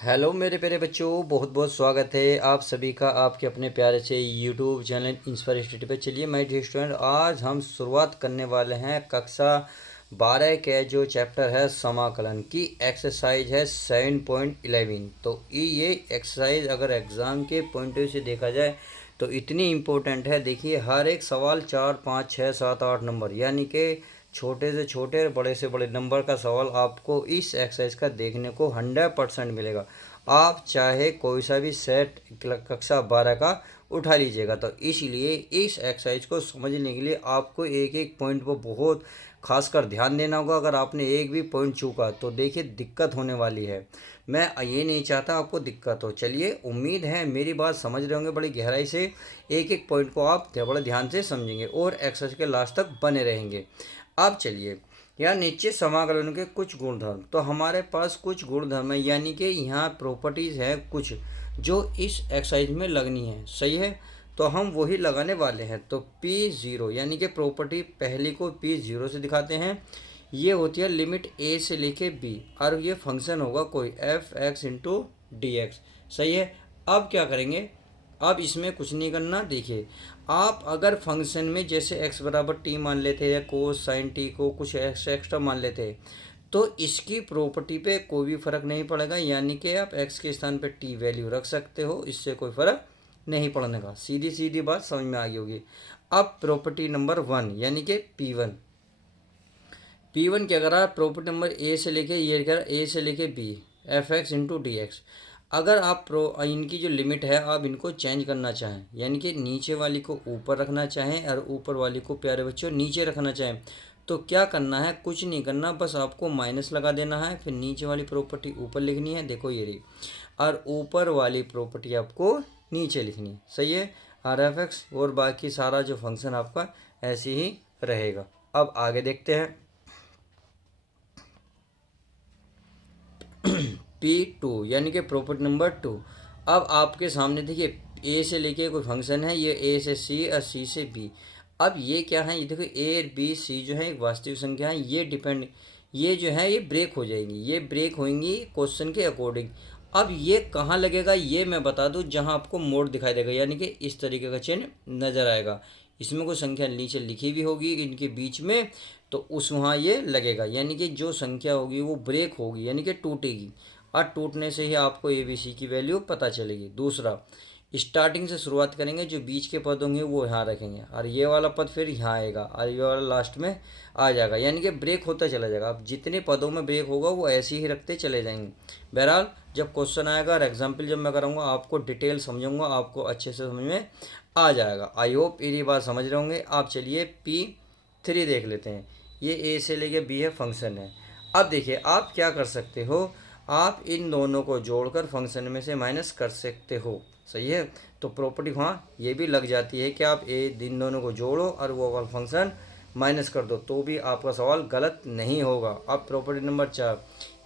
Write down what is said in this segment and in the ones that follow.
Hello मेरे प्यारे बच्चों, बहुत बहुत स्वागत है आप सभी का आपके अपने प्यारे से यूट्यूब चैनल इंस्पायर स्टडी पे। चलिए माय डियर स्टूडेंट, आज हम शुरुआत करने वाले हैं कक्षा 12 के जो चैप्टर है समाकलन की एक्सरसाइज है 7.11। तो ये एक्सरसाइज अगर एग्ज़ाम के पॉइंट ऑफ व्यू से देखा जाए तो इतनी इम्पोर्टेंट है। देखिए, हर एक सवाल 4, 5, 6, 7, 8 नंबर, यानी कि छोटे से छोटे बड़े से बड़े नंबर का सवाल आपको इस एक्सरसाइज का देखने को 100% मिलेगा। आप चाहे कोई सा भी सेट कक्षा 12 का उठा लीजिएगा। तो इसलिए इस एक्सरसाइज को समझने के लिए आपको एक एक पॉइंट पर बहुत खासकर ध्यान देना होगा। अगर आपने एक भी पॉइंट चूका तो देखिए दिक्कत होने वाली है। मैं ये नहीं चाहता आपको दिक्कत हो। चलिए, उम्मीद है मेरी बात समझ रहे होंगे बड़ी गहराई से। एक एक पॉइंट को आप बड़े ध्यान से समझेंगे और एक्सरसाइज के लास्ट तक बने रहेंगे। अब चलिए, यहाँ नीचे समाकलन के कुछ गुणधर्म। तो हमारे पास कुछ गुणधर्म है, यानी कि यहाँ प्रॉपर्टीज़ है कुछ जो इस एक्सरसाइज में लगनी है। सही है, तो हम वही लगाने वाले हैं। तो P0 यानी कि प्रॉपर्टी पहली को P0 से दिखाते हैं। ये होती है लिमिट a से लेके b, और ये फंक्शन होगा कोई f(x) इंटू डी एक्स। सही है। अब क्या करेंगे, अब इसमें कुछ नहीं करना। देखिए, आप अगर फंक्शन में जैसे x बराबर t मान लेते या कोस साइन t को कुछ एक्स्ट्रा मान लेते तो इसकी प्रॉपर्टी पे कोई भी फ़र्क नहीं पड़ेगा, यानी कि आप x के स्थान पे t वैल्यू रख सकते हो, इससे कोई फ़र्क नहीं पड़ने का। सीधी सीधी बात समझ में आ गई होगी। अब प्रॉपर्टी नंबर 1 यानी कि P1 क्या करा, प्रॉपर्टी नंबर ए से लेके ये करा a से लेके b f(x) into D x. अगर आप इनकी जो लिमिट है आप इनको चेंज करना चाहें, यानी कि नीचे वाली को ऊपर रखना चाहें और ऊपर वाली को प्यारे बच्चों नीचे रखना चाहें, तो क्या करना है, कुछ नहीं करना, बस आपको माइनस लगा देना है। फिर नीचे वाली प्रॉपर्टी ऊपर लिखनी है, देखो ये रही, और ऊपर वाली प्रॉपर्टी आपको नीचे लिखनी। सही है। आर एफ एक्स और बाकी सारा जो फंक्शन आपका ऐसे ही रहेगा। अब आगे देखते हैं। P2 यानी कि प्रॉपर्टी नंबर 2। अब आपके सामने देखिए, ए से लेके कोई फंक्शन है, ये ए से सी और सी से बी। अब ये क्या है, ये देखो ए और बी सी जो है एक वास्तविक संख्या है। ये डिपेंड, ये जो है ये ब्रेक हो जाएंगी, ये ब्रेक होंगी क्वेश्चन के अकॉर्डिंग। अब ये कहाँ लगेगा ये मैं बता दूँ, जहाँ आपको मोड दिखाई देगा, यानी कि इस तरीके का चिन्ह नज़र आएगा। इसमें कोई संख्या नीचे लिखी भी होगी इनके बीच में, तो उस वहाँ ये लगेगा, यानी कि जो संख्या होगी वो ब्रेक होगी, यानी कि टूटेगी, और टूटने से ही आपको ए बी सी की वैल्यू पता चलेगी। दूसरा, स्टार्टिंग से शुरुआत करेंगे, जो बीच के पद होंगे वो यहाँ रखेंगे, और ये वाला पद फिर यहाँ आएगा, और ये वाला लास्ट में आ जाएगा, यानी कि ब्रेक होता चला जाएगा। अब जितने पदों में ब्रेक होगा वो ऐसे ही रखते चले जाएंगे। बहरहाल जब क्वेश्चन आएगा और एग्जाम्पल जब मैं कराऊंगा आपको डिटेल समझाऊंगा, आपको अच्छे से समझ में आ जाएगा। आई होप मेरी बात समझ रहे होंगे आप। चलिए P3 देख लेते हैं। ये ए से लेके बी है, फंक्शन है। अब देखिए, आप क्या कर सकते हो, आप इन दोनों को जोड़कर फंक्शन में से माइनस कर सकते हो। सही है। तो प्रॉपर्टी हाँ ये भी लग जाती है कि आप इन दोनों को जोड़ो और वो वाला फंक्शन माइनस कर दो, तो भी आपका सवाल गलत नहीं होगा। अब प्रॉपर्टी नंबर 4,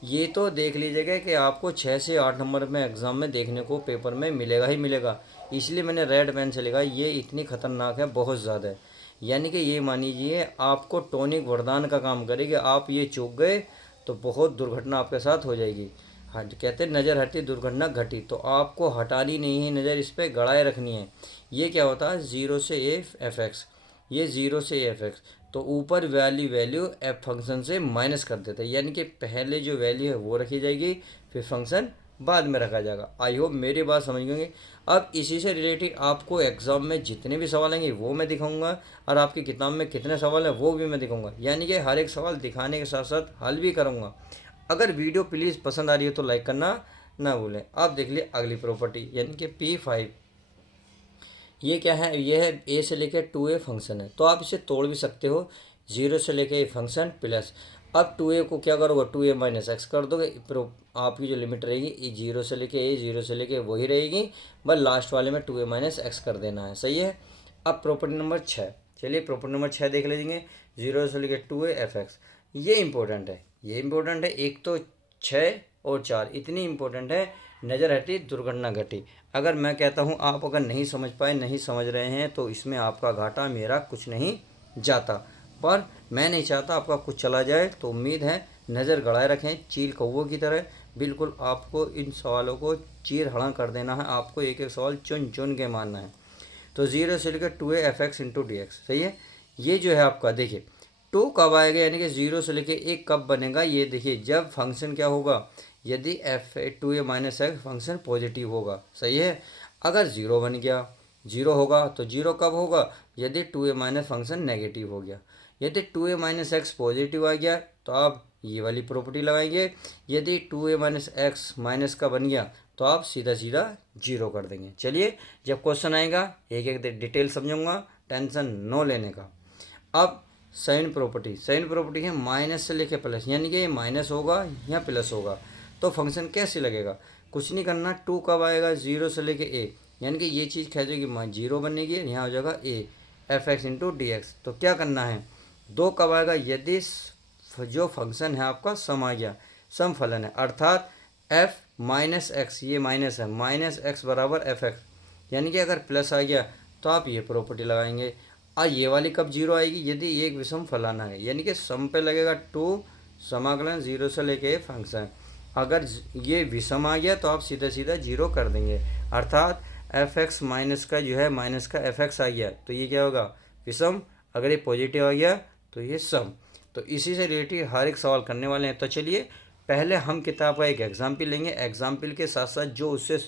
ये तो देख लीजिएगा कि आपको 6 से 8 नंबर में एग्ज़ाम में देखने को पेपर में मिलेगा ही मिलेगा, इसलिए मैंने रेड पेन से लिखा। ये इतनी खतरनाक है, बहुत ज़्यादा है, यानी कि ये मान लीजिए आपको टॉनिक वरदान का काम करेगी। आप ये चूक गए तो बहुत दुर्घटना आपके साथ हो जाएगी। हाँ, कहते हैं नज़र हटी दुर्घटना घटी, तो आपको हटानी नहीं है नज़र, इस पर गड़ाए रखनी है। ये क्या होता है, 0 से एफ एक्स, ये 0 से एफ एक्स, तो ऊपर वाली वैल्यू एफ फंक्शन से माइनस कर देता है, यानी कि पहले जो वैल्यू है वो रखी जाएगी, फिर फंक्शन बाद में रखा जाएगा। आई होप मेरी बात समझ गए। अब इसी से रिलेटेड आपको एग्ज़ाम में जितने भी सवाल आएंगे वो मैं दिखाऊंगा, और आपकी किताब में कितने सवाल हैं वो भी मैं दिखाऊंगा, यानी कि हर एक सवाल दिखाने के साथ साथ हल भी करूँगा। अगर वीडियो प्लीज़ पसंद आ रही है तो लाइक करना ना भूलें। आप देख लिए अगली प्रॉपर्टी, यानी कि P5। ये क्या है, ये है ए से लेकर 2a फंक्शन है, तो आप इसे तोड़ भी सकते हो, 0 से लेकर ए फंक्शन प्लस। अब 2a को क्या करोगे, 2a माइनस एक्स कर दोगे। आपकी जो लिमिट रहेगी ये 0 से लेके ए, 0 से लेके वही रहेगी, बस लास्ट वाले में 2a माइनस एक्स कर देना है। सही है। अब प्रॉपर्टी नंबर 6, चलिए प्रॉपर्टी नंबर 6 देख लीजिए। 0 से लेके 2a एफ एक्स, ये इंपॉर्टेंट है, ये इंपॉर्टेंट है। एक तो 6 और 4 इतनी इंपॉर्टेंट है, नज़र हटी दुर्घटना घटी। अगर मैं कहता हूँ आप अगर नहीं समझ पाए, नहीं समझ रहे हैं, तो इसमें आपका घाटा, मेरा कुछ नहीं जाता, पर मैं नहीं चाहता आपका कुछ चला जाए। तो उम्मीद है नज़र गड़ाए रखें चील कौवों की तरह, बिल्कुल आपको इन सवालों को चीर हड़ा कर देना है, आपको एक एक सवाल चुन चुन के मानना है। तो 0 से लेकर 2a fx into D x, सही है। ये जो है आपका देखिए 2 कब आएगा, यानी कि 0 से लेकर 1 कब बनेगा, ये देखिए जब फंक्शन क्या होगा, यदि F 2a minus x function positive होगा, सही है। अगर 0 बन गया, 0 होगा तो 0 कब होगा, यदि 2a माइनस फंक्शन नेगेटिव हो गया। यदि 2a माइनस एक्स पॉजिटिव आ गया तो आप ये वाली प्रॉपर्टी लगाएंगे। यदि 2a माइनस एक्स माइनस का बन गया तो आप सीधा सीधा 0 कर देंगे। चलिए जब क्वेश्चन आएगा एक एक डिटेल समझूंगा, टेंशन नो लेने का। अब साइन प्रॉपर्टी है माइनस से लेके प्लस, यानी कि ये माइनस होगा या प्लस होगा तो फंक्शन कैसे लगेगा, कुछ नहीं करना। 2 कब आएगा, 0 से लेके a, यानी कि ये चीज़ खेजेगी 0 बनेगी, यहाँ हो जाएगा a F x into D x. तो क्या करना है, 2 कब आएगा, यदि जो फंक्शन है आपका सम आ गया, सम फलन है, अर्थात f माइनस एक्स, ये माइनस है, माइनस एक्स बराबर एफ एक्स, यानी कि अगर प्लस आ गया तो आप ये प्रॉपर्टी लगाएंगे। और ये वाली कब 0 आएगी, यदि ये एक विषम फलाना है, यानी कि सम पे लगेगा 2 समाकलन 0 से लेके फंक्शन, अगर ये विषम आ गया तो आप सीधा सीधा 0 कर देंगे, अर्थात एफ एक्स माइनस का जो है माइनस का एफ एक्स आ गया तो ये क्या होगा, विषम। अगर ये पॉजिटिव आ गया तो ये सम। तो इसी से रिलेटेड हर एक सवाल करने वाले हैं। तो चलिए पहले हम किताब का एक एग्जाम्पल लेंगे, एग्जाम्पल के साथ साथ जो उससे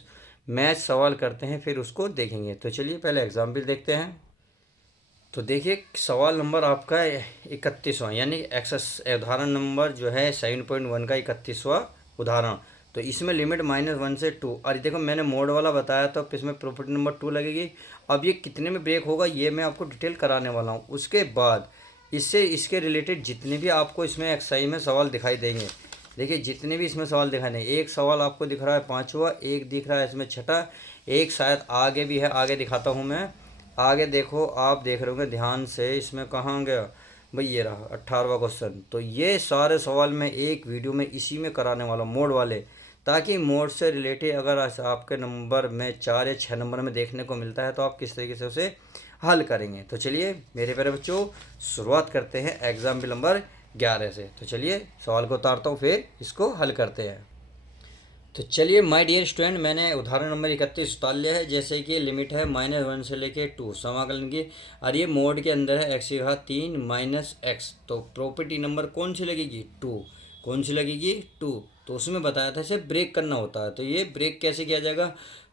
मैच सवाल करते हैं फिर उसको देखेंगे। तो चलिए पहले एग्जाम्पल देखते हैं। तो देखिए सवाल नंबर आपका 31वां, यानी एक्सेस उदाहरण नंबर जो है 7.1 का 31वां उदाहरण। तो इसमें लिमिट -1 से 2, और देखो मैंने मोड वाला बताया तो इसमें प्रॉपर्टी नंबर 2 लगेगी। अब ये कितने में ब्रेक होगा ये मैं आपको डिटेल कराने वाला हूँ। उसके बाद इससे इसके रिलेटेड जितने भी आपको इसमें एक्सरसाइज में सवाल दिखाई देंगे, देखिए जितने भी इसमें सवाल दिखाई देंगे, एक सवाल आपको दिख रहा है 5वां, एक दिख रहा है इसमें 6ठा, एक शायद आगे भी है, आगे दिखाता हूँ मैं। आगे देखो, आप देख रहे होंगे ध्यान से, इसमें कहाँ गया भाई, ये रहा 18वां क्वेश्चन। तो ये सारे सवाल मैं एक वीडियो में इसी में कराने वाला हूँ, मोड वाले, ताकि मोड से रिलेटेड अगर आपके नंबर में 4 या 6 नंबर में देखने को मिलता है तो आप किस तरीके से उसे हल करेंगे। तो चलिए मेरे प्यारे बच्चों शुरुआत करते हैं एग्जाम्पल नंबर 11 से। तो चलिए सवाल को उतारता हूँ फिर इसको हल करते हैं। तो चलिए माय डियर स्टूडेंट, मैंने उदाहरण नंबर 31 उतार लिया है। जैसे कि लिमिट है -1 से लेके 2 समाकलन की, और ये मोड के अंदर है x की घात 3 माइनस एक्स। तो प्रॉपर्टी नंबर कौन सी लगेगी, 2। कौन सी लगेगी, 2। तो उसमें बताया था इसे ब्रेक करना होता है। तो ये ब्रेक कैसे किया जाएगा,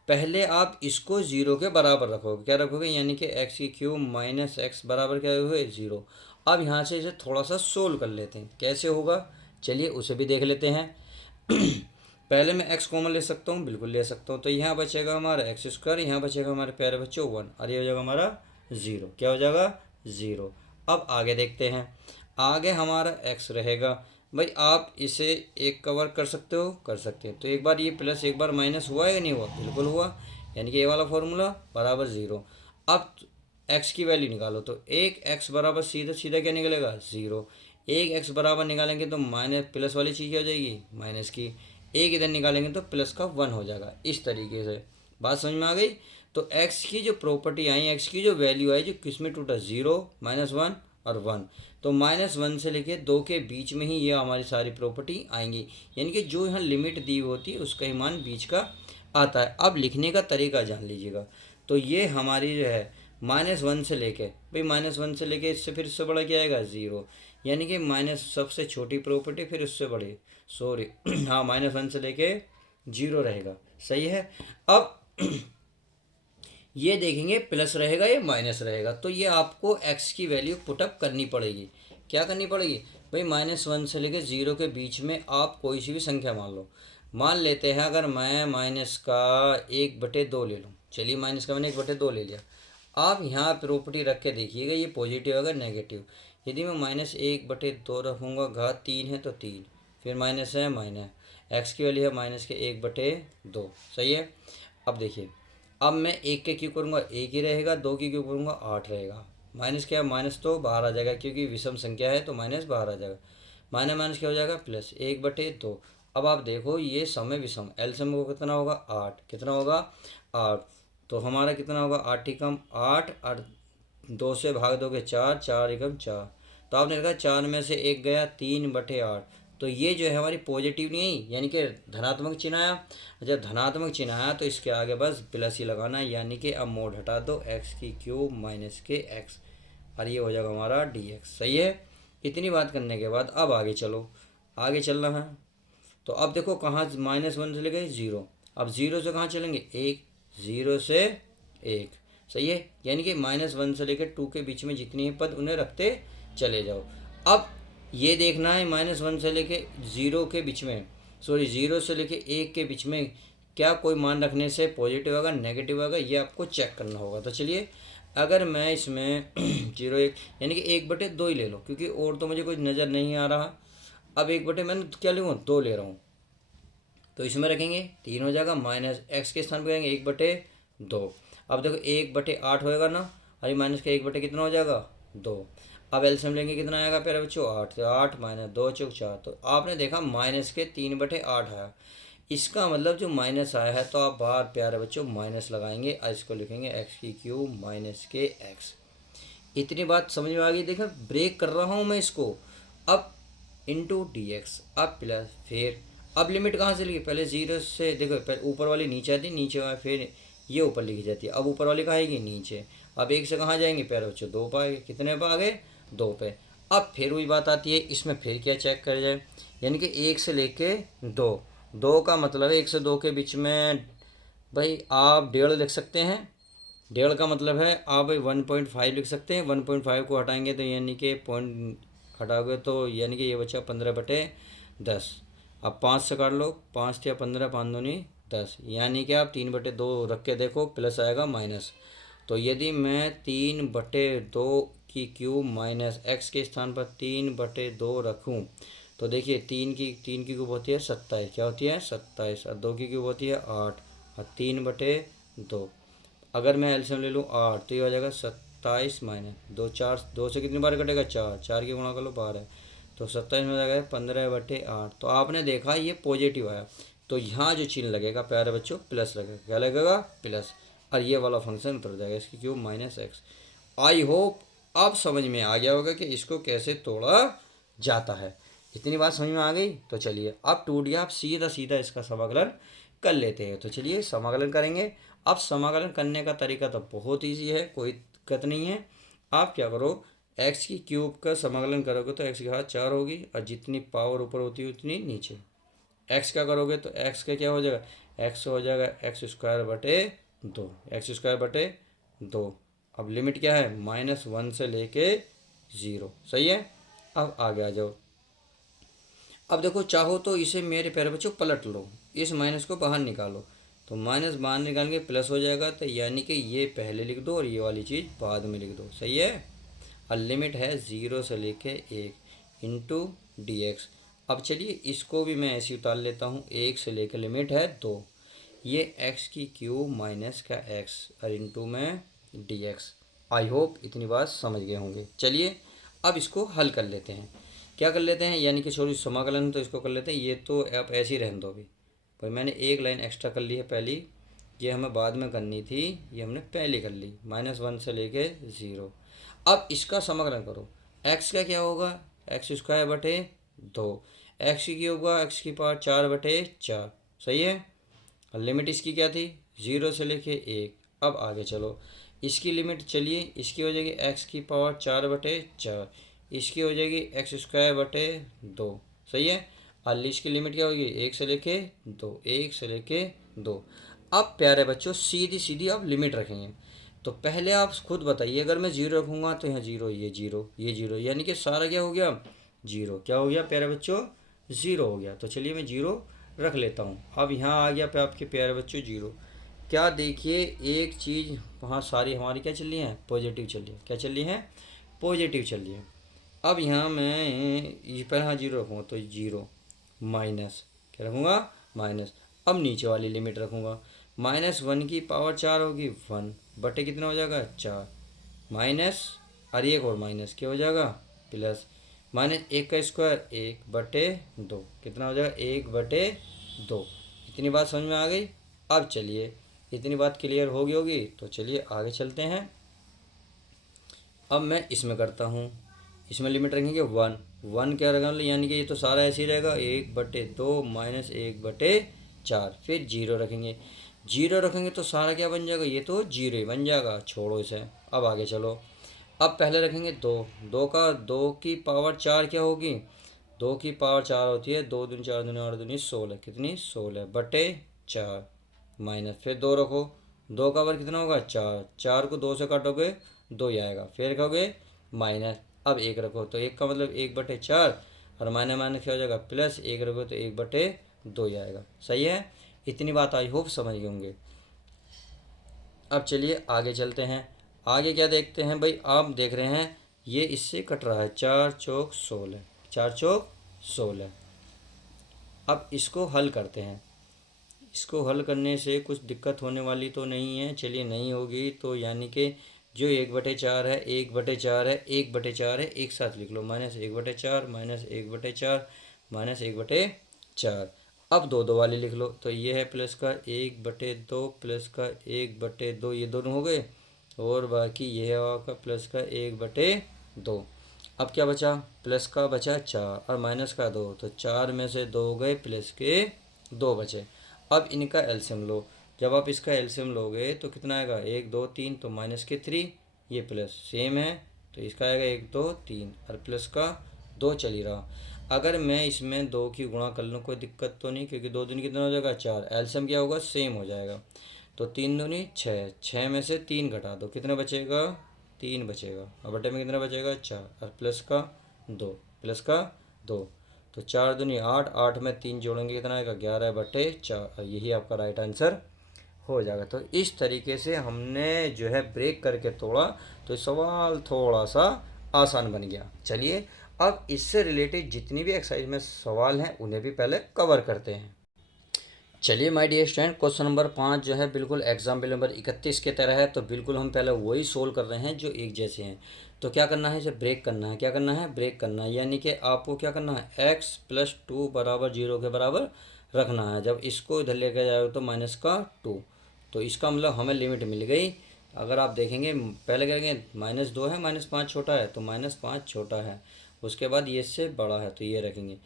पहले आप इसको 0 के बराबर रखोगे, क्या रखोगे, यानी कि एक्स की क्यूब माइनस एक्स बराबर क्या हुए, 0। अब यहाँ से इसे थोड़ा सा सोल्व कर लेते हैं, कैसे होगा चलिए उसे भी देख लेते हैं। पहले मैं x कॉमन ले सकता हूँ, बिल्कुल ले सकता हूँ। तो यहाँ बचेगा हमारा एक्स स्क्वायर, यहाँ बचेगा हमारे प्यारे बच्चों 1, और ये हो जाएगा हमारा 0। क्या हो जाएगा, 0। अब आगे देखते हैं, आगे हमारा x रहेगा। भाई आप इसे एक कवर कर सकते हो, कर सकते हैं। तो एक बार ये प्लस एक बार माइनस हुआ या नहीं हुआ, बिल्कुल हुआ, यानी कि ये वाला फॉर्मूला बराबर 0। अब x की वैल्यू निकालो, तो एक x बराबर सीधा सीधा क्या निकलेगा, 0। एक x बराबर निकालेंगे तो माइनस प्लस वाली चीज़ क्या हो जाएगी, माइनस की। एक इधर निकालेंगे तो प्लस का 1 हो जाएगा। इस तरीके से बात समझ में आ गई। तो x की जो प्रॉपर्टी आई, x की जो वैल्यू आई, जो किस में टूटा, 0, -1 और 1। तो -1 से लेके 2 के बीच में ही ये हमारी सारी प्रॉपर्टी आएंगी, यानी कि जो यहाँ लिमिट दी होती है उसका ही मान बीच का आता है। अब लिखने का तरीका जान लीजिएगा। तो ये हमारी जो है -1 से लेके, भाई -1 से लेके इससे फिर इससे बड़ा क्या आएगा, 0, यानी कि माइनस सबसे छोटी प्रॉपर्टी फिर उससे बड़ी, सॉरी हाँ -1 से लेके 0 रहेगा, सही है। अब ये देखेंगे प्लस रहेगा या माइनस रहेगा। तो ये आपको x की वैल्यू पुटअप करनी पड़ेगी। क्या करनी पड़ेगी भाई, -1 से लेके 0 के बीच में आप कोई सी भी संख्या मान लो। मान लेते हैं अगर मैं माइनस का 1/2 ले लूँ, चलिए माइनस का मैंने 1/2 ले लिया। आप यहाँ प्रॉपर्टी रख के देखिएगा, ये पॉजिटिव अगर नेगेटिव, यदि मैं -1/2 रखूँगा, घात 3 है तो 3, फिर माइनस है माइनस, एक्स की वैल्यू है माइनस के 1/2, सही है। अब देखिए, अब मैं 1 के क्यों करूँगा, 1 ही रहेगा, 2 की क्यों करूँगा, 8 रहेगा। माइनस क्या है, माइनस तो बाहर आ जाएगा क्योंकि विषम संख्या है तो माइनस बाहर आ जाएगा। माइनस माइनस क्या हो जाएगा, प्लस 1/2। अब आप देखो ये सम है विषम, एलसीएम को कितना होगा, 8, कितना होगा, 8। तो हमारा कितना होगा, 8 ही कम 8, और 2 से भाग दोगे 4, 4 एकम 4। तो आपने देखा 4 में से 1 गया, 3/8। तो तो ये जो है हमारी पॉजिटिव नहीं आई, यानी कि धनात्मक चिन्ह आया। जब धनात्मक चिन्ह आया तो इसके आगे बस प्लस ही लगाना है, यानी कि अब मोड हटा दो एक्स की क्यूब माइनस के एक्स, और ये हो जाएगा हमारा डी एक्स। सही है। इतनी बात करने के बाद अब आगे चलो, आगे चलना है। तो अब देखो कहाँ -1 से लेके 0, अब 0 से कहाँ चलेंगे 1, 0 से 1। सही है, यानी कि -1 से लेकर 2 के बीच में जितनी पद उन्हें रखते चले जाओ। अब ये देखना है -1 से लेके 0 के बीच में, सॉरी 0 से लेके 1 के बीच में क्या कोई मान रखने से पॉजिटिव होगा नेगेटिव होगा, ये आपको चेक करना होगा। तो चलिए, अगर मैं इसमें 0 1 यानी कि 1/2 ही ले लो, क्योंकि और तो मुझे कुछ नज़र नहीं आ रहा। अब 1/, मैंने क्या लूँगा 2 ले रहा हूँ, तो इसमें रखेंगे 3 हो जाएगा, माइनस एक्स के स्थान पर करेंगे 1/2। अब देखो 1/8 होएगा ना, अरे माइनस का 1/, कितना हो जाएगा 2। अब एलसीएम लेंगे, कितना आएगा प्यारे बच्चों 8, तो 8 माइनस 2 चौक 4, तो आपने देखा माइनस के 3/8 आया। इसका मतलब जो माइनस आया है, तो आप बाहर प्यारे बच्चों माइनस लगाएंगे और इसको लिखेंगे एक्स की क्यूब माइनस के एक्स। इतनी बात समझ में आ गई। देखो ब्रेक कर रहा हूँ मैं इसको, अब इंटू डी एक्स, अब प्लस, फिर अब लिमिट कहाँ से लिखी, पहले 0 से देखो, पहले ऊपर वाली नीचे आती, नीचे वाली फिर ये ऊपर लिखी जाती है। अब ऊपर वाली कहाँ आएगी नीचे। अब 1 से कहाँ जाएंगे प्यारे बच्चों 2 पे आएंगे, कितने पे आ गए 2 पे। अब फिर वही बात आती है, इसमें फिर क्या चेक कर जाए, यानी कि 1 से लेके 2, 2 का मतलब है 1 से 2 के बीच में भाई आप 1.5 लिख सकते हैं। 1.5 का मतलब है आप 1.5 लिख सकते हैं। 1.5 को हटाएंगे तो यानी कि पॉइंट हटाओगे तो यानी कि ये बचा 15/10। अब 5 से काट लो, 5 या 15, 5 दूनी 10, यानी कि आप 3/2 रख के देखो, प्लस आएगा माइनस। तो यदि मैं 3/2 की क्यूब माइनस एक्स के स्थान पर 3/2 रखूँ, तो देखिए 3 की क्यूब होती है 27, क्या होती है 27, और 2 की क्यूब होती है 8, और 3/2। अगर मैं एलसीएम ले लूँ 8, तो ये हो जाएगा 27 माइनस 2, 4, 2 से कितनी बार कटेगा 4, 4 की गुणा कर लो 12, तो 27 में जाएगा 15/8। तो आपने देखा ये पॉजिटिव आया, तो यहाँ जो चिन्ह लगेगा प्यारे बच्चों प्लस लगेगा, क्या लगेगा प्लस, और ये वाला फंक्शन उतर जाएगा इसकी cube minus x. I hope अब समझ में आ गया होगा कि इसको कैसे तोड़ा जाता है। इतनी बात समझ में आ गई। तो चलिए अब 2D आप सीधा सीधा इसका समाकलन कर लेते हैं। तो चलिए समाकलन करेंगे। अब समाकलन करने का तरीका तो बहुत ईजी है, कोई दिक्कत नहीं है। आप क्या करो, एक्स की क्यूब का समाकलन करोगे तो एक्स की घात 4 होगी, और जितनी पावर ऊपर होती है उतनी नीचे। एक्स का करोगे तो एक्स का क्या हो जाएगा, एक्स हो जाएगा x² 2, x²/2। अब लिमिट क्या है -1 से लेके 0। सही है। अब आगे आ जाओ। अब देखो चाहो तो इसे मेरे प्यारे बच्चों पलट लो, इस माइनस को बाहर निकालो, तो माइनस बाहर निकाल के प्लस हो जाएगा, तो यानी कि ये पहले लिख दो और ये वाली चीज़ बाद में लिख दो। सही है। और लिमिट है 0 से लेके 1 इंटू डी एक्स। अब चलिए इसको भी मैं ऐसे उतार लेता हूँ, 1 से लेकर लिमिट है 2, ये एक्स की क्यूब माइनस का एक्स और इंटू में डी एक्स। आई होप इतनी बात समझ गए होंगे। चलिए अब इसको हल कर लेते हैं। क्या कर लेते हैं, यानी कि सॉरी समाकलन तो इसको कर लेते हैं, ये तो आप ऐसे ही रहने दो। अभी भाई मैंने एक लाइन एक्स्ट्रा कर ली है पहली, ये हमें बाद में करनी थी, ये हमने पहले कर ली, -1 से लेके 0। अब इसका समाकलन करो, एक्स का क्या होगा x²/2, एक्स की क्यूब होगा x की पावर 4/4। सही है। और लिमिट इसकी क्या थी 0 से लेके 1। अब आगे चलो, इसकी लिमिट चलिए इसकी हो जाएगी x की पावर 4/4, इसकी हो जाएगी x²/2। सही है। और इसकी लिमिट क्या होगी 1 से लेके 2, 1 से लेके 2। अब प्यारे बच्चों सीधी सीधी आप लिमिट रखेंगे, तो पहले आप खुद बताइए, अगर मैं 0 रखूँगा तो यहाँ 0, ये 0, ये 0, यानी कि सारा क्या हो गया 0। क्या हो गया प्यारे बच्चों 0 हो गया। तो चलिए मैं 0 रख लेता हूँ। अब यहाँ आ गया पे आपके प्यारे बच्चों 0। क्या देखिए एक चीज़ वहाँ सारी हमारी क्या चल रही है पॉजिटिव चल रही है, क्या चल रही है पॉजिटिव चल रही है। अब यहाँ मैं ये पहले हाँ 0 रखूँगा, तो 0 माइनस क्या रखूँगा माइनस। अब नीचे वाली लिमिट रखूँगा, -1 की पावर 4 होगी 1 बटे कितना हो जाएगा 4, माइनस और एक और माइनस क्या हो जाएगा प्लस, -1 का स्क्वायर 1/2, कितना हो जाएगा 1/2। इतनी बात समझ में आ गई। अब चलिए इतनी बात क्लियर हो गई होगी, तो चलिए आगे चलते हैं। अब मैं इसमें करता हूँ, इसमें लिमिट रखेंगे 1, 1 क्या रहेगा, यानी कि ये तो सारा ऐसे ही रहेगा, 1/2 माइनस 1/4, फिर 0 रखेंगे। 0 रखेंगे तो सारा क्या बन जाएगा, ये तो 0 ही बन जाएगा, छोड़ो इसे। अब आगे चलो। अब पहले रखेंगे 2, 2 की पावर 4 क्या होगी, 2 की पावर 4 होती है 2 दूनी 4 दूनी 8 दूनी 16, कितनी 16/4 माइनस, फिर 2 रखो, 2 का वर्ग कितना होगा 4, 4 को 2 से काटोगे 2 ही आएगा, फिर कहोगे माइनस। अब 1 रखो तो 1 का मतलब 1/4, और माइनस माइनस क्या हो जाएगा प्लस, 1 रखो तो 1/2 ही आएगा। सही है, इतनी बात आई होप समझ गए होंगे। अब चलिए आगे चलते हैं। आगे क्या देखते हैं भाई, आप देख रहे हैं ये इससे कट रहा है, 4 चौक 16, 4 चौक 16। अब इसको हल करते हैं। इसको हल करने से कुछ दिक्कत होने वाली तो नहीं है, चलिए नहीं होगी तो, यानी कि जो 1/4 है, 1/4 है, 1/4 है, एक साथ लिख लो, -1/4 -1/4 -1/4। अब दो दो वाली लिख लो, तो ये है प्लस का 1/2 प्लस का 1/2, ये दोनों हो गए, और बाकी ये है आपका प्लस का 1/2। अब क्या बचा, प्लस का बचा 4 और माइनस का 2, तो 4 में से 2 गए, प्लस के 2 बचे। अब इनका एलसीएम लो, जब आप इसका एलसीएम लोगे तो कितना आएगा, 1 2 3, तो -3, ये प्लस सेम है, तो इसका आएगा 1 2 3, और प्लस का 2 चल ही रहा। अगर मैं इसमें 2 की गुणा कर लूँ कोई दिक्कत तो नहीं, क्योंकि 2 दूनी कितना हो जाएगा 4, एलसीएम क्या होगा सेम हो जाएगा। तो 3 दूनी 6, 6 में से 3 घटा दो, कितना बचेगा 3 बचेगा, और बटे में कितना बचेगा 4, और प्लस का 2, प्लस का 2, तो 4 दूनी 8, 8 में 3 जोड़ेंगे कितना आएगा 11/4, और यही आपका राइट आंसर हो जाएगा। तो इस तरीके से हमने जो है ब्रेक करके तोड़ा, तो सवाल थोड़ा सा आसान बन गया। चलिए अब इससे रिलेटेड जितनी भी एक्सरसाइज में सवाल हैं उन्हें भी पहले कवर करते हैं। चलिए my dear student, question number 5 जो है बिल्कुल एग्जाम बिल नंबर 31 के तरह है, तो बिल्कुल हम पहले वही सोल्व कर रहे हैं जो एक जैसे हैं। तो क्या करना है, इसे ब्रेक करना है, क्या करना है ब्रेक करना है, यानी कि आपको क्या करना है, x+2 बराबर 0 के बराबर रखना है। जब इसको इधर लेकर जाओ तो -2, तो इसका मतलब हमें लिमिट मिल गई। अगर आप देखेंगे पहले करेंगे -2 है, -5 छोटा है, तो -5 छोटा है, उसके बाद ये इससे बड़ा है तो ये रखेंगे।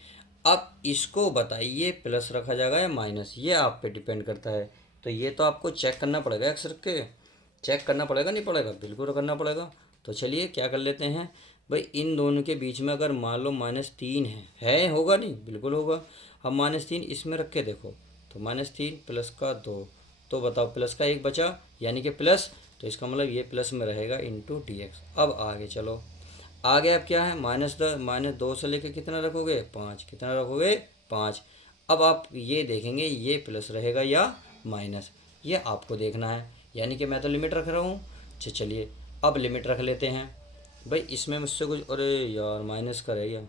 अब इसको बताइए प्लस रखा जाएगा या माइनस, ये आप पे डिपेंड करता है। तो ये तो आपको चेक करना पड़ेगा, एक्स रख के चेक करना पड़ेगा, नहीं पड़ेगा, बिल्कुल करना पड़ेगा। तो चलिए क्या कर लेते हैं भाई, इन दोनों के बीच में अगर मान लो -3 है होगा नहीं, बिल्कुल होगा। अब -3 इसमें रख के देखो, तो -3 प्लस का 2, तो बताओ प्लस का 1 बचा, यानी कि प्लस, तो इसका मतलब ये प्लस में रहेगा इंटू dx। अब आगे चलो, आगे अब क्या है, -2 से लेके कितना रखोगे 5, कितना रखोगे 5। अब आप ये देखेंगे ये प्लस रहेगा या माइनस, ये आपको देखना है, यानी कि मैं तो लिमिट रख रहा हूँ। अच्छा चलिए अब लिमिट रख लेते हैं भाई, इसमें मुझसे कुछ, अरे यार माइनस का रह गया,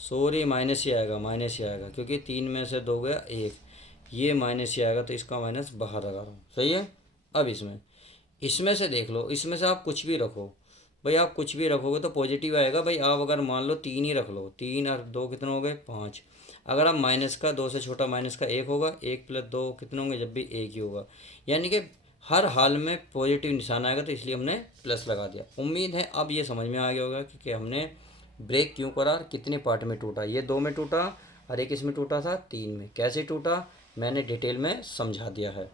सॉरी माइनस ही आएगा, माइनस ही आएगा, क्योंकि 3 में से 2 गया 1, ये माइनस ही आएगा, तो इसका माइनस बाहर लगा रहा हूँ। सही है। अब इसमें से देख लो, इसमें से आप कुछ भी रखो भाई, आप कुछ भी रखोगे तो पॉजिटिव आएगा भाई। आप अगर मान लो 3 ही रख लो, 3 और 2 कितने हो गए 5। अगर आप माइनस का 2 से छोटा माइनस का 1 होगा, 1 + 2 कितने होंगे, जब भी 1 ही होगा, यानी कि हर हाल में पॉजिटिव निशान आएगा, तो इसलिए हमने प्लस लगा दिया। उम्मीद है अब ये समझ में आ गया होगा कि हमने ब्रेक क्यों करा, कितने पार्ट में टूटा, ये 2 में टूटा और एक इसमें टूटा था 3 में, कैसे टूटा मैंने डिटेल में समझा दिया है।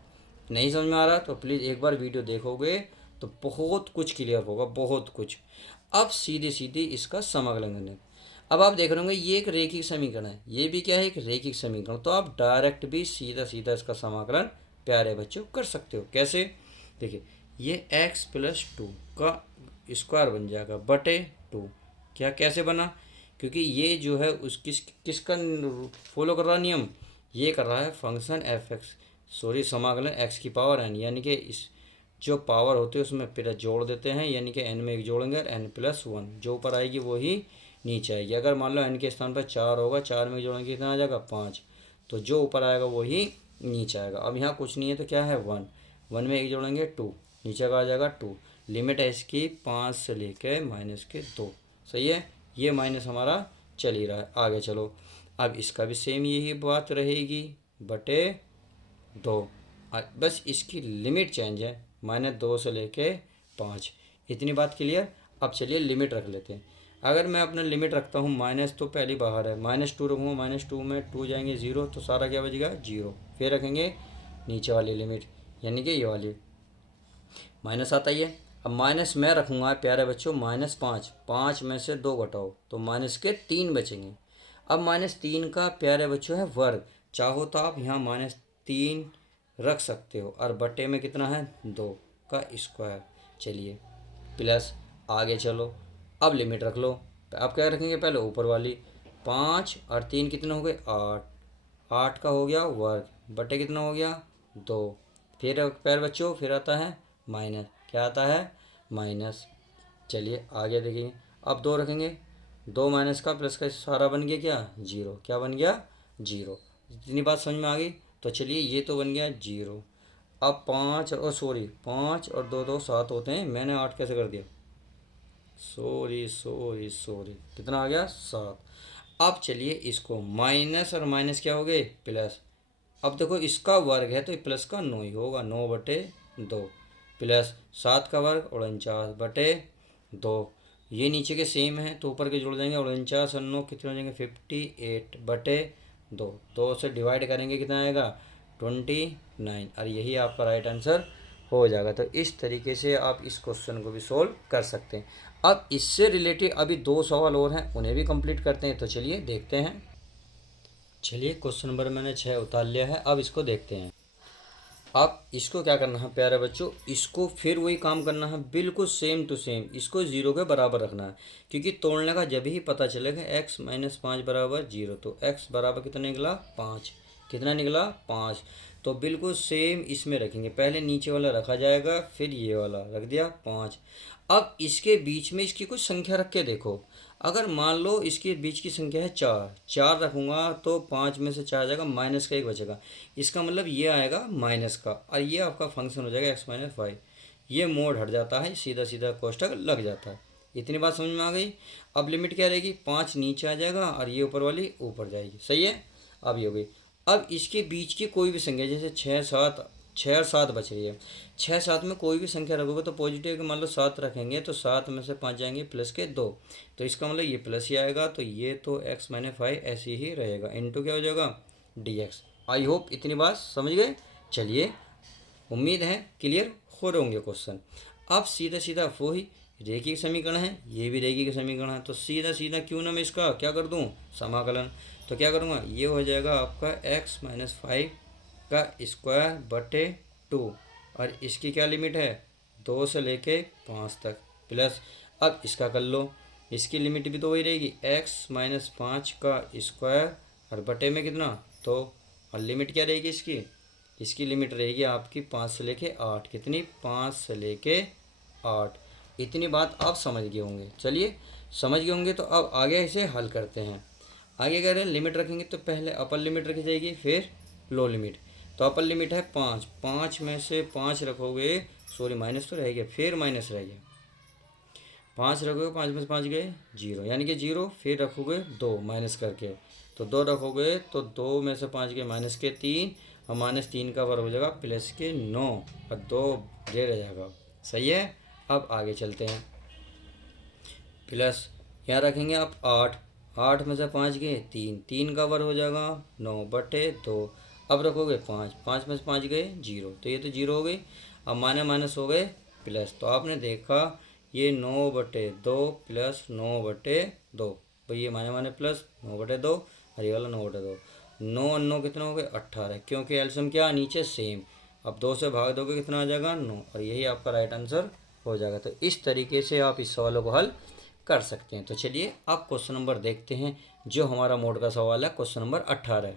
नहीं समझ में आ रहा तो प्लीज़ एक बार वीडियो देखोगे तो बहुत कुछ क्लियर होगा, बहुत कुछ। अब सीधी सीधी इसका समाकलन करने, अब आप देख रहे होंगे ये एक रेखिक समीकरण है, ये भी क्या है एक रेखिक समीकरण, तो आप डायरेक्ट भी सीधा सीधा इसका समाकलन प्यारे बच्चों कर सकते हो। कैसे, देखिए ये x+2 का स्क्वायर बन जाएगा बटे 2, क्या कैसे बना, क्योंकि ये जो है उस किसका फॉलो कर रहा नियम, ये कर रहा है फंक्शन f(x), सॉरी समाकलन x⁴n, यानी कि इस जो पावर होती है उसमें फिर जोड़ देते हैं, यानी कि n में एक जोड़ेंगे और n+1 जो ऊपर आएगी वही नीचे आएगी। अगर मान लो n के स्थान पर 4 होगा, 4 में जोड़ेंगे कितना आ जाएगा 5, तो जो ऊपर आएगा वही नीचे आएगा। अब यहाँ कुछ नहीं है तो क्या है 1, 1 में एक जोड़ेंगे 2, नीचे का आ जाएगा 2। लिमिट है इसकी 5 से लेके -2। सही है, ये माइनस हमारा चल ही रहा है। आगे चलो, अब इसका भी सेम यही बात रहेगी बटे 2, बस इसकी लिमिट चेंज है, -2 से लेके 5। इतनी बात क्लियर। अब चलिए लिमिट रख लेते हैं। अगर मैं अपना लिमिट रखता हूँ माइनस, तो पहली बाहर है, -2 रखूँगा, -2 में 2 जाएंगे 0, तो सारा क्या बचेगा 0। फिर रखेंगे नीचे वाली लिमिट, यानी कि ये वाली, माइनस आता ही है। अब माइनस मैं रखूँगा प्यारे बच्चों -5, 5 में से 2 घटाओ तो माइनस के 3 बचेंगे। अब -3 का प्यारे बच्चों है वर्ग, चाहो तो आप यहाँ -3 रख सकते हो, और बटे में कितना है 2 का स्क्वायर। चलिए प्लस आगे चलो, अब लिमिट रख लो। अब क्या रखेंगे, पहले ऊपर वाली 5 और 3 कितने हो गए 8, 8 का हो गया वर्ग, बटे कितना हो गया 2। फिर प्यारे बच्चों फिर आता है माइनस, क्या आता है माइनस। चलिए आगे देखिए, अब 2 रखेंगे, 2 माइनस का प्लस का सारा बन गया क्या 0, क्या बन गया 0। इतनी बात समझ में आ गई। तो चलिए ये तो बन गया 0। अब 5 और सॉरी 5 और 2 2 7 होते हैं, मैंने 8 कैसे कर दिया, सॉरी सॉरी सॉरी, कितना आ गया 7। अब चलिए इसको माइनस और माइनस क्या हो गए प्लस। अब देखो इसका वर्ग है तो ये प्लस का 9 ही होगा, 9/2 प्लस 7 का वर्ग 49/2। ये नीचे के सेम है तो ऊपर के जोड़ देंगे, 49 और 9 कितने हो जाएंगे 58/2। 2 से डिवाइड करेंगे कितना आएगा 29, और यही आपका राइट आंसर हो जाएगा। तो इस तरीके से आप इस क्वेश्चन को भी सोल्व कर सकते हैं। अब इससे रिलेटेड अभी 2 सवाल और हैं, उन्हें भी कंप्लीट करते हैं। तो चलिए देखते हैं। चलिए क्वेश्चन नंबर मैंने 6 उतार लिया है, अब इसको देखते हैं। अब इसको क्या करना है प्यारे बच्चों, इसको फिर वही काम करना है, बिल्कुल सेम टू सेम, इसको 0 के बराबर रखना है, क्योंकि तोड़ने का जब ही पता चलेगा x - 5 बराबर 0, तो x बराबर कितना निकला 5, कितना निकला 5। तो बिल्कुल सेम इसमें रखेंगे, पहले नीचे वाला रखा जाएगा, फिर ये वाला रख दिया 5। अब इसके बीच में इसकी कुछ संख्या रख के देखो, अगर मान लो इसके बीच की संख्या है 4, 4 रखूँगा तो 5 में से 4 जाएगा, माइनस का 1 बचेगा, इसका मतलब ये आएगा माइनस का, और ये आपका फंक्शन हो जाएगा x - 5। ये मोड हट जाता है, सीधा सीधा कोष्टक लग जाता है। इतनी बात समझ में आ गई। अब लिमिट क्या रहेगी, 5 नीचे आ जाएगा और ये ऊपर वाली ऊपर जाएगी, सही है। अब ये हो गई। अब इसके बीच की कोई भी संख्या, जैसे 6 7, 6 और 7 बच रही है, 6 7 में कोई भी संख्या रखोगे तो पॉजिटिव मान लो 7 रखेंगे तो 7 में से 5 जाएंगे प्लस के 2, तो इसका मतलब ये प्लस ही आएगा, तो ये तो x - 5 ऐसे ही रहेगा, इनटू क्या हो जाएगा dx। आई होप इतनी बात समझ गए। चलिए उम्मीद है क्लियर हो रहे होंगे क्वेश्चन। अब सीधा सीधा वही रेखीय समीकरण है, ये भी रेखीय समीकरण है, तो सीधा सीधा क्यों ना मैं इसका क्या कर दूं समाकलन। तो क्या करूँगा, ये हो जाएगा आपका x - 5 का स्क्वायर बटे 2, और इसकी क्या लिमिट है 2 से लेके 5 तक, प्लस अब इसका कर लो, इसकी लिमिट भी तो वही रहेगी x - 5 का स्क्वायर और बटे में कितना 2, और लिमिट क्या रहेगी इसकी, इसकी लिमिट रहेगी आपकी 5 से लेके 8, कितनी 5 से लेके 8। इतनी बात आप समझ गए होंगे। चलिए समझ गए होंगे तो अब आगे इसे हल करते हैं। आगे कह रहे हैं लिमिट रखेंगे तो पहले अपर लिमिट रखी जाएगी, फिर लो लिमिट। तो अपर लिमिट है 5, 5 में से 5 रखोगे, सॉरी माइनस तो रह गया, फिर माइनस रह गया, 5 रखोगे 5 में से 5 गए 0, यानी कि 0, फिर रखोगे 2 माइनस करके, तो 2 रखोगे तो 2 में से 5 गए माइनस के 3, और -3 का वर्ग हो जाएगा प्लस के 9, और 2 दे रह जाएगा, सही है। अब आगे चलते हैं, प्लस यहाँ रखेंगे आप 8, 8 में से 5 गए 3, 3 का वर्ग हो जाएगा 9/2। अब रखोगे 5, 5 में से 5 गए 0, तो ये तो 0 हो गई। अब माइनस हो गए प्लस, तो आपने देखा ये 9/2 प्लस 9/2, तो ये माने प्लस 9/2, और ये वाला 9/2, 9 और 9 कितना हो गए 18, क्योंकि एल्सियम क्या नीचे सेम। अब 2 से भाग दोगे कितना आ जाएगा 9, और यही आपका राइट आंसर हो जाएगा। तो इस तरीके से आप इस सवालों को हल कर सकते हैं। तो चलिए अब क्वेश्चन नंबर देखते हैं, जो हमारा मोड का सवाल है क्वेश्चन नंबर 18।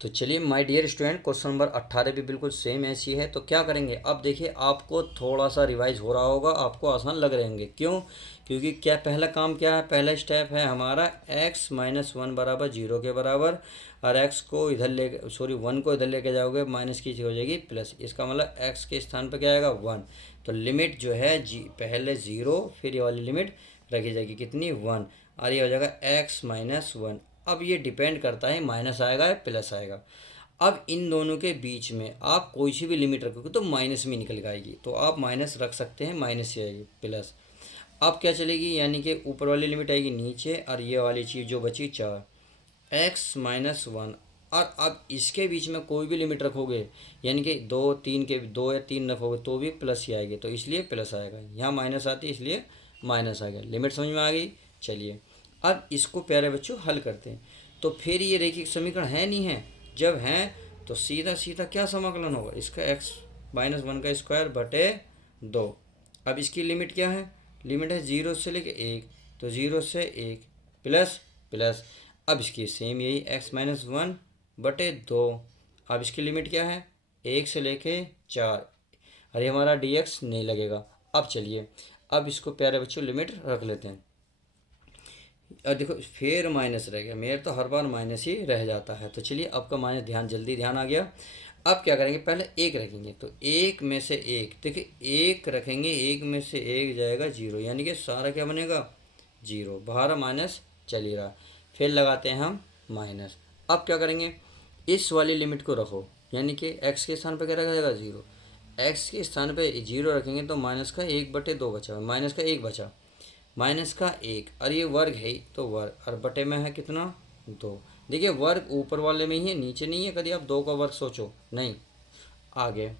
तो चलिए my dear student, question number 18 भी बिल्कुल सेम ऐसी है। तो क्या करेंगे, अब देखिए आपको थोड़ा सा रिवाइज हो रहा होगा, आपको आसान लग रहेंगे, क्यों, क्योंकि क्या पहला काम क्या है, पहला स्टेप है हमारा x - 1 बराबर 0 के बराबर, और x को इधर ले, सॉरी 1 को इधर लेके जाओगे, माइनस की हो जाएगी प्लस, इसका मतलब x के स्थान पर क्या आएगा 1। तो लिमिट जो है पहले 0, फिर ये वाली लिमिट रखी जाएगी कितनी 1, और ये हो जाएगा x - 1। अब ये डिपेंड करता है माइनस आएगा या प्लस आएगा। अब इन दोनों के बीच में आप कोई सी भी लिमिट रखोगे तो माइनस में निकल आएगी, तो आप माइनस रख सकते हैं, माइनस से आएगी प्लस। अब क्या चलेगी, यानी कि ऊपर वाली लिमिट आएगी नीचे और ये वाली चीज़ जो बची 4 x-1। और अब इसके बीच में कोई भी लिमिट रखोगे, यानी कि 2 3 के 2 या 3 रखोगे तो भी प्लस ही आएगी, तो इसलिए प्लस आएगा। यहाँ माइनस आती है इसलिए माइनस आ गया। लिमिट समझ में आ गई। चलिए अब इसको प्यारे बच्चों हल करते हैं। तो फिर ये रैखिक समीकरण है नहीं है, जब है तो सीधा सीधा क्या समाकलन होगा, इसका x-1 का स्क्वायर बटे 2। अब इसकी लिमिट क्या है, लिमिट है 0 से लेके 1, तो 0 से 1 प्लस प्लस। अब इसकी सेम यही x-1 बटे 2। अब इसकी लिमिट क्या है, 1 से लेके 4। अरे हमारा dx नहीं लगेगा। अब चलिए अब इसको प्यारे बच्चों लिमिट रख लेते हैं। और देखो फिर माइनस रह गया, मेरे तो हर बार माइनस ही रह जाता है। तो चलिए अब का माइनस जल्दी ध्यान आ गया। अब क्या करेंगे, पहले एक रखेंगे, तो एक में से एक, देखिए एक रखेंगे, एक में से एक जाएगा 0, यानी कि सारा क्या बनेगा 0, बाहर माइनस चल ही रहा। फिर लगाते हैं हम माइनस। अब क्या करेंगे, इस वाली लिमिट को रखो, यानी कि x के स्थान पर क्या रखा जाएगा 0, x के स्थान पे 0 रखेंगे तो माइनस का 1/2 बचा, माइनस का 1 बचा, माइनस का 1, और ये वर्ग है तो वर्ग, और बटे में है कितना 2। देखिए वर्ग ऊपर वाले में ही है, नीचे नहीं है। कभी आप 2 का वर्ग सोचो, नहीं। आगे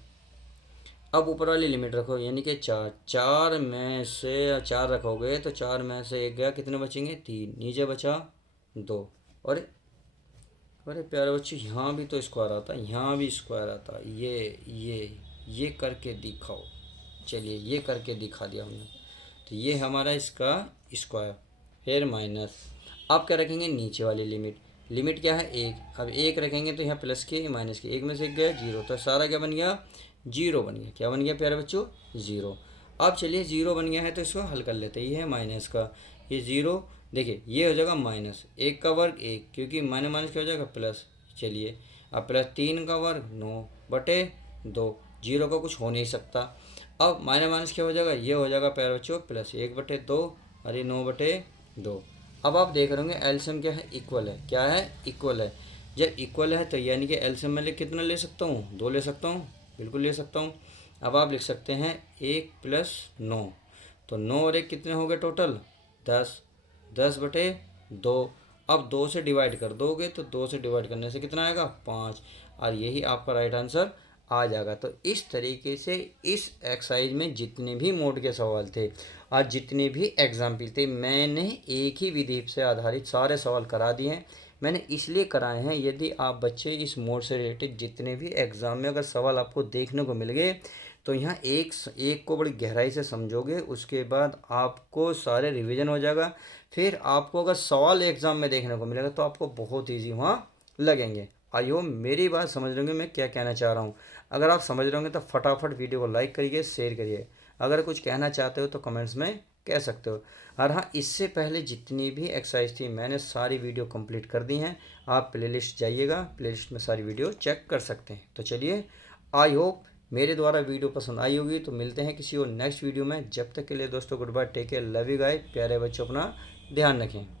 अब ऊपर वाली लिमिट रखो, यानी कि 4, 4 में से 4 रखोगे तो 4 में से 1 गया, कितने बचेंगे 3, नीचे बचा 2। और अरे प्यारे बच्चे यहाँ भी तो स्क्वायर आता है, यहाँ भी स्क्वायर आता है। ये करके दिखाओ। चलिए ये करके दिखा दिया हमने। तो ये हमारा इसका स्क्वायर, फिर माइनस। अब क्या रखेंगे, नीचे वाली लिमिट, लिमिट क्या है 1। अब 1 रखेंगे तो यहाँ प्लस के माइनस के, 1 में से गया 0, तो सारा क्या बन गया 0 बन गया। क्या बन गया प्यारे बच्चों 0। अब चलिए 0 बन गया है तो इसको हल कर लेते हैं। ये है माइनस का, ये 0, देखिए ये हो जाएगा माइनस 1 का वर्ग 1, क्योंकि माइनस माइनस क्या हो जाएगा प्लस। चलिए अब प्लस 3 का वर्ग 9/2, 0 का कुछ हो नहीं सकता। अब माइनस माइनस क्या हो जाएगा, ये हो जाएगा प्यारे बच्चों प्लस 1/2, अरे 9/2। अब आप देख रहे होंगे एलसीएम क्या है, इक्वल है। क्या है, इक्वल है। जब इक्वल है तो यानी कि एलसीएम में कितना ले सकता हूँ, 2 ले सकता हूँ, बिल्कुल ले सकता हूँ। अब आप लिख सकते हैं 1 + 9, तो 9 और 1 कितने हो गए टोटल 10, 10/2। अब 2 से डिवाइड कर दोगे तो 2 से डिवाइड करने से कितना आएगा 5, और यही आपका राइट आंसर आ जाएगा। तो इस तरीके से इस एक्सरसाइज में जितने भी मोड के सवाल थे और जितने भी एग्जाम्पल थे, मैंने एक ही विधि से आधारित सारे सवाल करा दिए हैं। मैंने इसलिए कराए हैं, यदि आप बच्चे इस मोड से रिलेटेड जितने भी एग्ज़ाम में अगर सवाल आपको देखने को मिल गए तो यहाँ एक को बड़ी गहराई से समझोगे, उसके बाद आपको सारे रिवीजन हो जाएगा। फिर आपको अगर सवाल एग्ज़ाम में देखने को मिलेगा तो आपको बहुत ईजी वहाँ लगेंगे। आई होप मेरी बात समझ रहे होंगे मैं क्या कहना चाह रहा हूँ। अगर आप समझ रहे होंगे तो फटाफट वीडियो को लाइक करिए, शेयर करिए। अगर कुछ कहना चाहते हो तो कमेंट्स में कह सकते हो। और हाँ, इससे पहले जितनी भी एक्सरसाइज थी मैंने सारी वीडियो कंप्लीट कर दी हैं। आप प्लेलिस्ट जाइएगा, प्लेलिस्ट में सारी वीडियो चेक कर सकते हैं। तो चलिए, आई होप मेरे द्वारा वीडियो पसंद आई होगी। तो मिलते हैं किसी और नेक्स्ट वीडियो में। जब तक के लिए दोस्तों good bye, take care, love you guys. प्यारे बच्चों अपना ध्यान रखें।